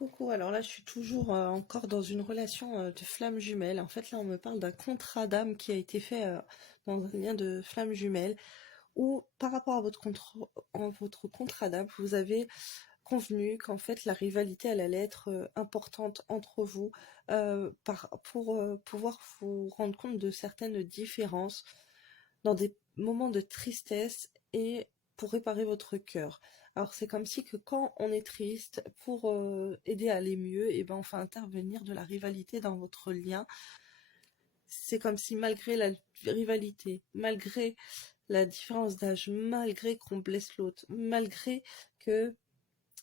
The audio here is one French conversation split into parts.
Coucou, alors là je suis toujours encore dans une relation de flamme jumelle. En fait là on me parle d'un contrat d'âme qui a été fait dans un lien de flamme jumelle où par rapport à votre contrat d'âme vous avez convenu qu'en fait la rivalité elle allait être importante entre vous pour pouvoir vous rendre compte de certaines différences dans des moments de tristesse et pour réparer votre cœur. Alors c'est comme si que quand on est triste, pour aider à aller mieux, et ben on fait intervenir de la rivalité dans votre lien. C'est comme si malgré la rivalité, malgré la différence d'âge, malgré qu'on blesse l'autre, malgré que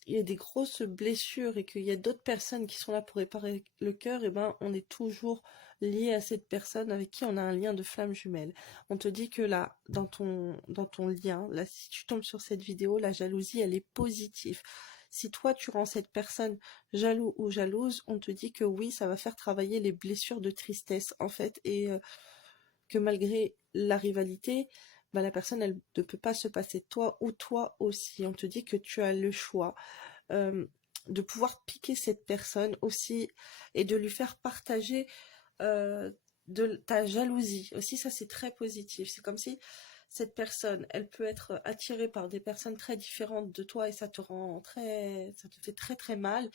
il y a des grosses blessures et qu'il y a d'autres personnes qui sont là pour réparer le cœur, et ben on est toujours lié à cette personne avec qui on a un lien de flamme jumelle. On te dit que là, dans ton lien, là, si tu tombes sur cette vidéo, la jalousie, elle est positive. Si toi, tu rends cette personne jaloux ou jalouse, on te dit que oui, ça va faire travailler les blessures de tristesse, en fait, et que malgré la rivalité, bah, la personne, elle ne peut pas se passer de toi ou toi aussi. On te dit que tu as le choix euh, de pouvoir piquer cette personne aussi et de lui faire partager euh, de ta jalousie. Aussi, ça, c'est très positif. C'est comme si cette personne, elle peut être attirée par des personnes très différentes de toi et ça te fait très très mal.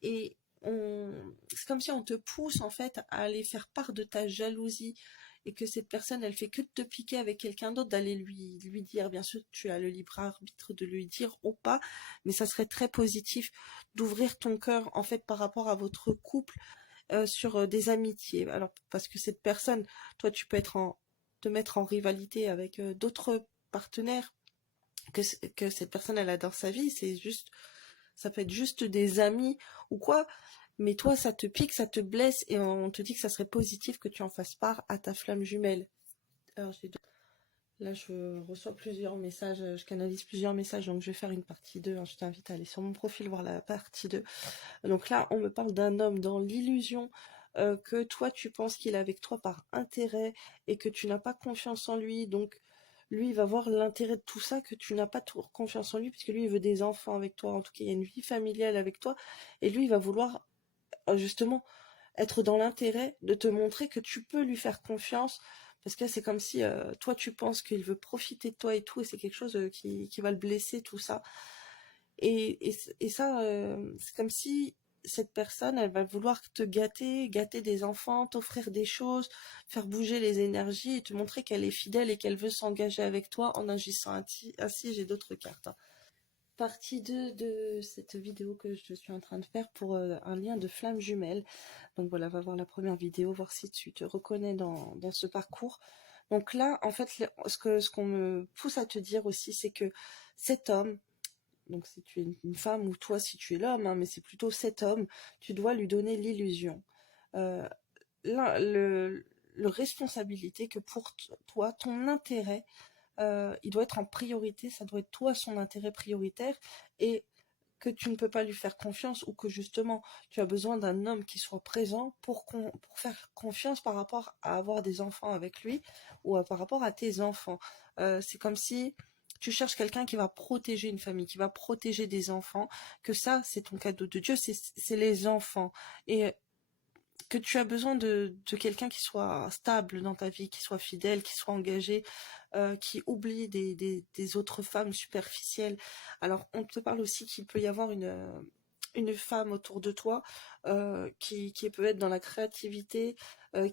Et c'est comme si on te pousse en fait à aller faire part de ta jalousie et que cette personne elle fait que de te piquer avec quelqu'un d'autre, d'aller lui dire, bien sûr tu as le libre arbitre de lui dire ou pas, mais ça serait très positif d'ouvrir ton cœur en fait par rapport à votre couple sur des amitiés. Alors parce que cette personne, toi tu peux te mettre en rivalité avec d'autres partenaires que cette personne elle a dans sa vie, ça peut être juste des amis ou quoi, mais toi ça te pique, ça te blesse et on te dit que ça serait positif que tu en fasses part à ta flamme jumelle. Alors là je reçois plusieurs messages, je canalise plusieurs messages, donc je vais faire une partie 2, hein. Je t'invite à aller sur mon profil voir la partie 2. Donc là on me parle d'un homme dans l'illusion que toi tu penses qu'il est avec toi par intérêt et que tu n'as pas confiance en lui, donc lui il va voir l'intérêt de tout ça, que tu n'as pas confiance en lui, puisque lui il veut des enfants avec toi, en tout cas il y a une vie familiale avec toi, et lui il va vouloir justement être dans l'intérêt de te montrer que tu peux lui faire confiance, parce que c'est comme si toi tu penses qu'il veut profiter de toi et tout, et c'est quelque chose qui va le blesser, tout ça. Et ça, c'est comme si cette personne, elle va vouloir te gâter des enfants, t'offrir des choses, faire bouger les énergies et te montrer qu'elle est fidèle et qu'elle veut s'engager avec toi en agissant ainsi. J'ai d'autres cartes, hein. Partie 2 de cette vidéo que je suis en train de faire pour un lien de flamme jumelle. Donc voilà, va voir la première vidéo, voir si tu te reconnais dans ce parcours. Donc là, en fait, ce qu'on me pousse à te dire aussi, c'est que cet homme, donc si tu es une femme ou toi si tu es l'homme, hein, mais c'est plutôt cet homme, tu dois lui donner l'illusion, euh, le responsabilité que pour toi, ton intérêt, il doit être en priorité, ça doit être toi son intérêt prioritaire, et que tu ne peux pas lui faire confiance, ou que justement tu as besoin d'un homme qui soit présent pour faire confiance par rapport à avoir des enfants avec lui, ou par rapport à tes enfants. C'est comme si tu cherches quelqu'un qui va protéger une famille, qui va protéger des enfants, que ça c'est ton cadeau de Dieu, c'est les enfants. Et que tu as besoin de quelqu'un qui soit stable dans ta vie, qui soit fidèle, qui soit engagé, qui oublie des autres femmes superficielles. Alors, on te parle aussi qu'il peut y avoir une femme autour de toi qui peut être dans la créativité,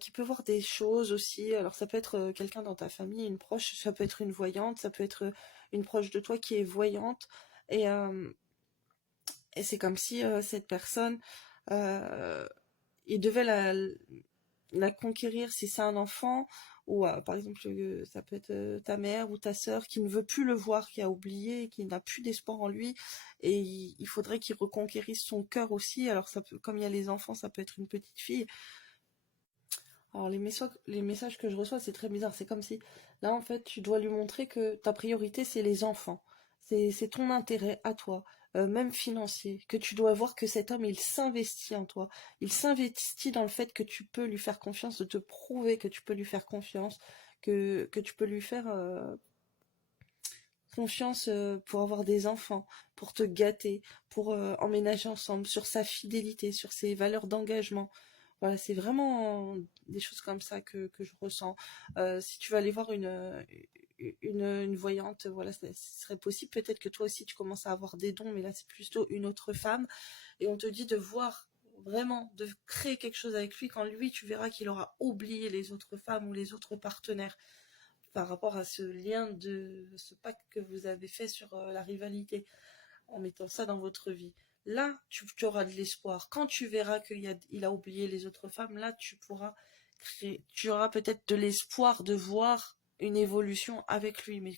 qui peut voir des choses aussi. Alors, ça peut être quelqu'un dans ta famille, une proche, ça peut être une voyante, ça peut être une proche de toi qui est voyante. Et, euh, et c'est comme si cette personne... Euh, il devait la conquérir si c'est un enfant, ou par exemple ça peut être ta mère ou ta sœur qui ne veut plus le voir, qui a oublié, qui n'a plus d'espoir en lui, et il faudrait qu'il reconquérisse son cœur aussi. Alors ça peut, comme il y a les enfants, ça peut être une petite fille. Alors les messages que je reçois, c'est très bizarre. C'est comme si là en fait tu dois lui montrer que ta priorité c'est les enfants, c'est ton intérêt à toi, même financier, que tu dois voir que cet homme il s'investit en toi, il s'investit dans le fait que tu peux lui faire confiance, de te prouver que tu peux lui faire confiance, que tu peux lui faire confiance pour avoir des enfants, pour te gâter, pour emménager ensemble, sur sa fidélité, sur ses valeurs d'engagement. Voilà, c'est vraiment des choses comme ça que je ressens. Si tu vas aller voir une voyante, voilà, ce serait possible. Peut-être que toi aussi tu commences à avoir des dons, mais là c'est plutôt une autre femme. Et on te dit de voir vraiment, de créer quelque chose avec lui quand lui, tu verras qu'il aura oublié les autres femmes ou les autres partenaires par rapport à ce lien ce pacte que vous avez fait sur la rivalité en mettant ça dans votre vie. Là, tu auras de l'espoir. Quand tu verras il a oublié les autres femmes, là, tu auras peut-être de l'espoir de voir une évolution avec lui, mais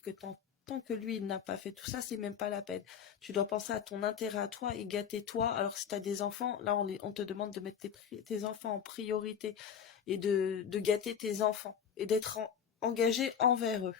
tant que lui, il n'a pas fait tout ça, c'est même pas la peine. Tu dois penser à ton intérêt à toi et gâter toi. Alors, si tu as des enfants, là, on te demande de mettre tes enfants en priorité et de gâter tes enfants et d'être engagé envers eux.